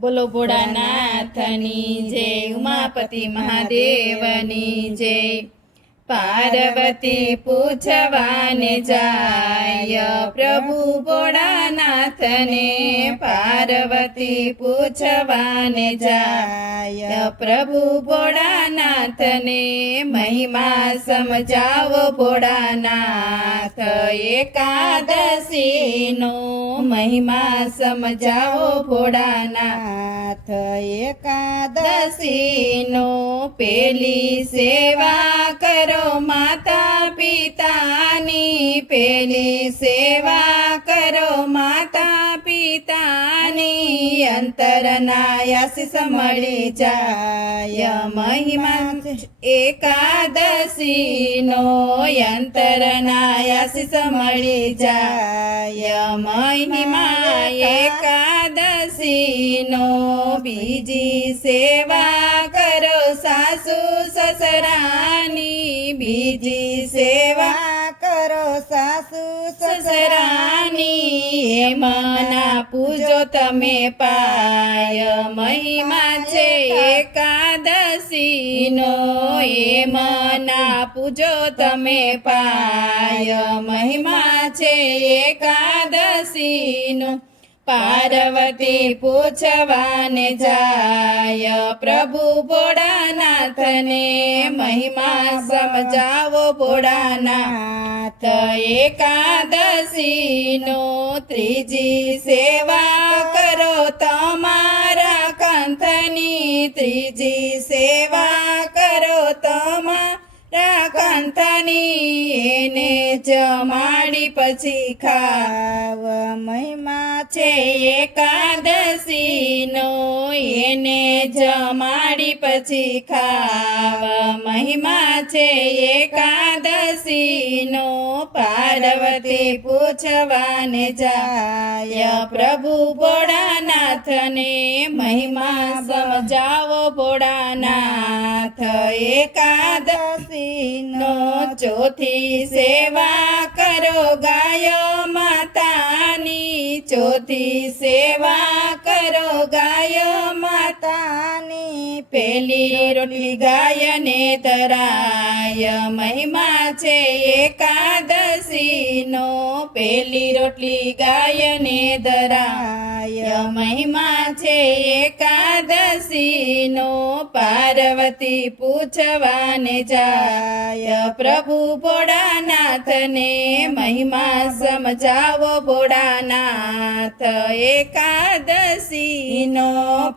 બોલો ભોળાનાથની જય, ઉમાપતિ મહાદેવની જય। પાર્વતી પૂછવાને જાય પ્રભુ ભોળાનાથને, પાર્વતી પૂછવાને જાય પ્રભુ ભોળાનાથને। મહિમા સમજાવો ભોળાનાથ, એકાદશીનો મહિમા સમજાવો ભોળાનાથ। એકાદશીનો પેલી સેવા કરો માતા પિતાની, પેલી સેવા કરો માતા પિતાની, અંતરના આશીષ મળી જાય। મહિમા એકાદશીનો અંતરના આશીષ મળી જાય। મહિમા એકાદશીનો બીજી સેવા કરો સાસુ સસરાની, બીજી સેવા કરો સાસુ સસરાની, એમના પૂજો તમે પાય। મહિમા છે એકાદશીનો, એમના પૂજો તમે પાય। મહિમા છે એકાદશીનો પાર્વતી પૂછવાને જાય પ્રભુ ભોળાનાથને, મહિમા સમજાવો ભોળાનાથ। એકાદશીનો ત્રીજી સેવા કરો તમારા કંથની, ત્રીજી સેવા કરો તમારા કંથની, એને જમાડી પછી ખાવ। મહિમા છે એકાદશીનો, એને જમાડી પછી ખાવ। મહિમા છે એકાદશીનો પાર્વતી પૂછવાને જાય પ્રભુ ભોળાનાથને, મહિમા સમજાવો ભોળાનાથ। એકાદશીનો ચોથી સેવા કરો ગાયો માતાની, ચોથી સેવા કરો ગાયો માતાની, પેલી રોટલી ગાયને ધરાય। મહિમા છે એકાદશીનો, પેલી રોટલી ગાયને ધરાય। મહિમા છે એકાદશીનો પાર્વતી પૂછવાને જાય પ્રભુ ભોળાનાથને, મહિમા સમજાવો ભોળાનાથ। એકાદશીનો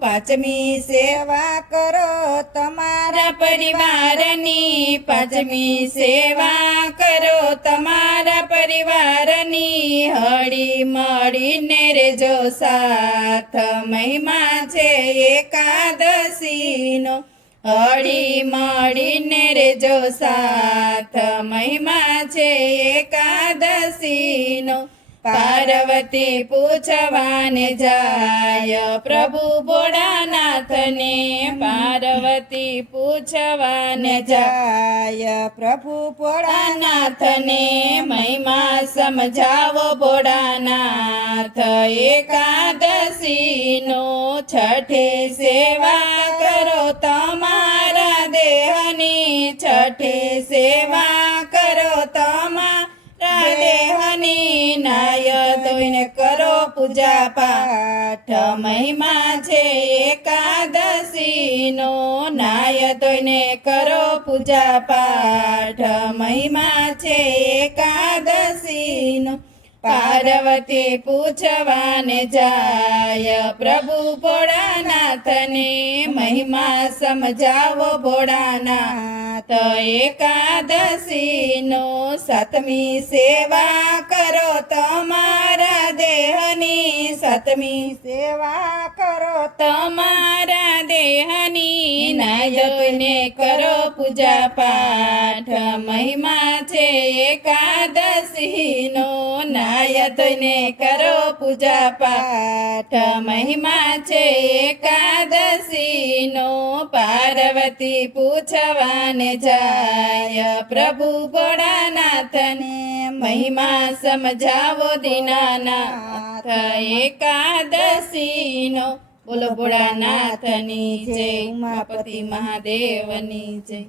પાંચમી સેવા કરો તમારા પરિવારની, પાંચમી સેવા કરો તમારા પરિવારની, હળી મળીને રેજો સાથ। મહિમા છે એકાદશીનો, હળી મળીને રેજો સાથ। મહિમા છે એકાદશીનો પાર્વતી પૂછવાને જાય પ્રભુ ભોળાનાથને, પાર્વતી પૂછવાને જાય પ્રભુ ભોળાનાથને। મહિમા સમજાવો ભોળાનાથ। એકાદશીનો છઠ્ઠી સેવા કરો તમારા દેહની, છઠ્ઠી સેવા કરો તમારા દેહની, નાય ધોઈને કરો પૂજા પાઠ। મહિમા છે એકાદશીનો, નાય ધોઈને કરો પૂજા પાઠ। મહિમા છે એકાદશીનો પાર્વતી પૂછવાને જાય પ્રભુ ભોળાનાથને, મહિમા સમજાવો ભોળાનાથ। એકાદશીનો સાતમી સેવા કરો તમારા દેહની, સાતમી સેવા કરો તમારા દેહની, નાય ધોઈને કરો પૂજા પાઠ। મહિમા છે એકાદશીનો, નાય ધોઈને કરો પૂજા પાઠ। મહિમા છે એકાદશીનો પાર્વતી પૂછવાને જાય પ્રભુ ભોળાનાથને, મહિમા સમજાવો દીનાનાથ। એકાદશીનો બોલો ભોળાનાથની જય, ઉમાપતિ મહાદેવની જય.